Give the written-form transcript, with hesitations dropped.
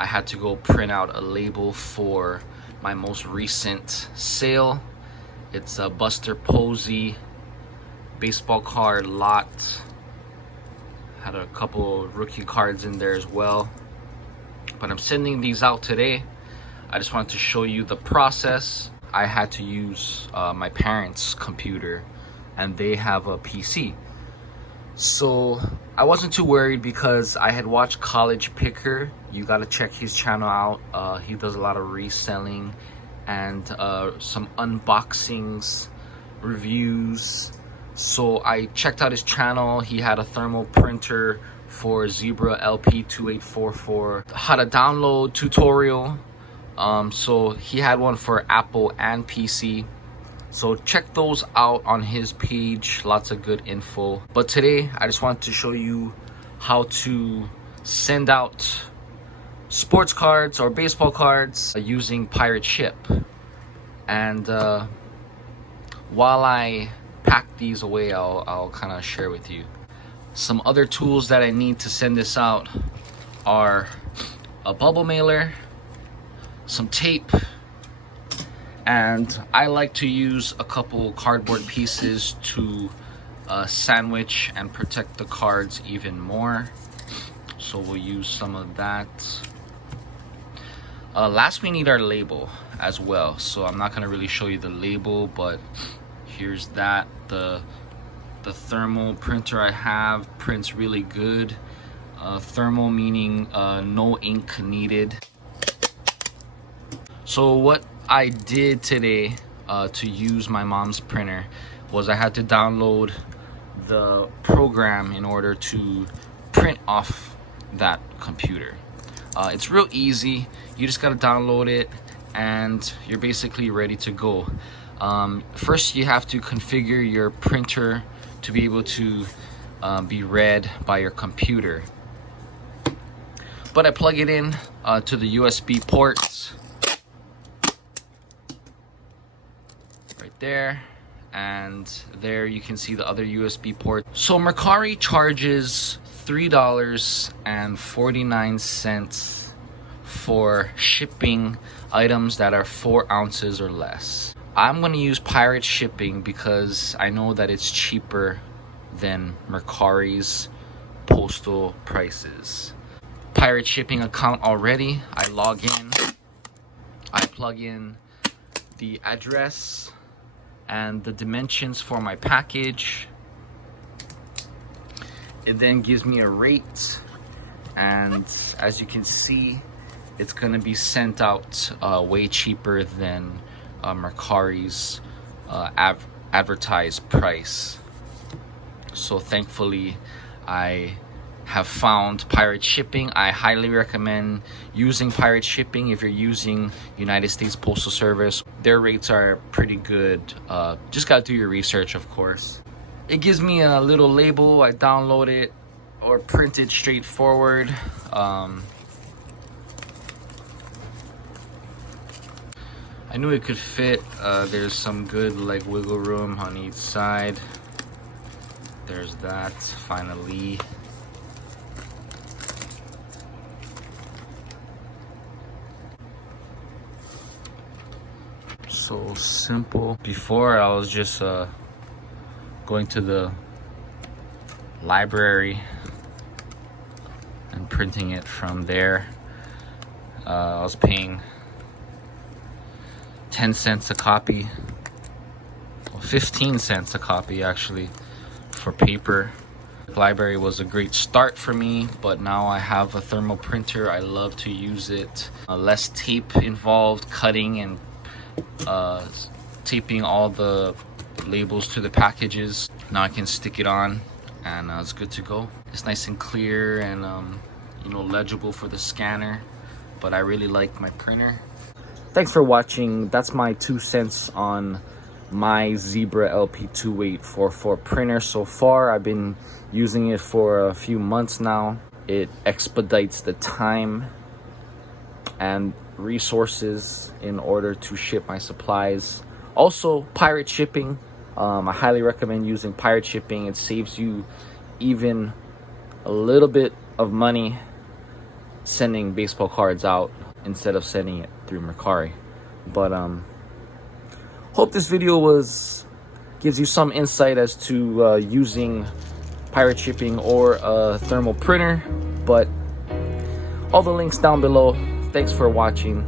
I had to go print out a label for my most recent sale. It's a Buster Posey baseball card lot. Had a couple rookie cards in there as well. But I'm sending these out today. I just wanted to show you the process. I had to use my parents' computer and they have a PC. So I wasn't too worried because I had watched College Picker. You gotta check his channel out. He does a lot of reselling and some unboxings, reviews. So I checked out his channel. He had a thermal printer for Zebra LP2844, how to download tutorial. So he had one for Apple and PC. So check those out on his page, lots of good info. But today I just wanted to show you how to send out sports cards or baseball cards using Pirate Ship. And while I pack these away, I'll kind of share with you. Some other tools that I need to send this out are a bubble mailer, some tape, and I like to use a couple cardboard pieces to sandwich and protect the cards even more. So we'll use some of that. Last, we need our label as well. So I'm not gonna really show you the label, but here's that. The thermal printer I have prints really good. Thermal meaning no ink needed. So what I did today to use my mom's printer was I had to download the program in order to print off that computer. It's real easy. You just gotta download it and you're basically ready to go. First, you have to configure your printer to be able to be read by your computer. But I plug it in to the USB ports right there, and there you can see the other USB port. So Mercari charges $3.49 for shipping items that are 4 ounces or less. I'm gonna use Pirate Shipping because I know that it's cheaper than Mercari's postal prices. Pirate Shipping account already. I log in, I plug in the address and the dimensions for my package. It then gives me a rate, and as you can see, it's gonna be sent out way cheaper than Mercari's advertised price. So thankfully I have found Pirate Shipping. I highly recommend using Pirate Shipping if you're using United States Postal Service. Their rates are pretty good. Just gotta do your research, of course. It gives me a little label. I download it or print it straightforward. I knew it could fit. There's some good like wiggle room on each side. There's that, finally. So simple. Before I was just going to the library and printing it from there. I was paying 10 cents a copy, well, 15 cents a copy actually, for paper. The library was a great start for me, but now I have a thermal printer. I love to use it. Less tape involved, cutting and taping all the labels to the packages. Now I can stick it on and it's good to go. It's nice and clear and you know, legible for the scanner, but I really like my printer. Thanks for watching. That's my 2 cents on my Zebra LP2844 printer so far. I've been using it for a few months now. It expedites the time and resources in order to ship my supplies. Also, Pirate Shipping. I highly recommend using Pirate Shipping. It saves you even a little bit of money sending baseball cards out instead of sending it through Mercari. But hope this video gives you some insight as to using pirate shipping or a thermal printer. But all the links down below. Thanks for watching.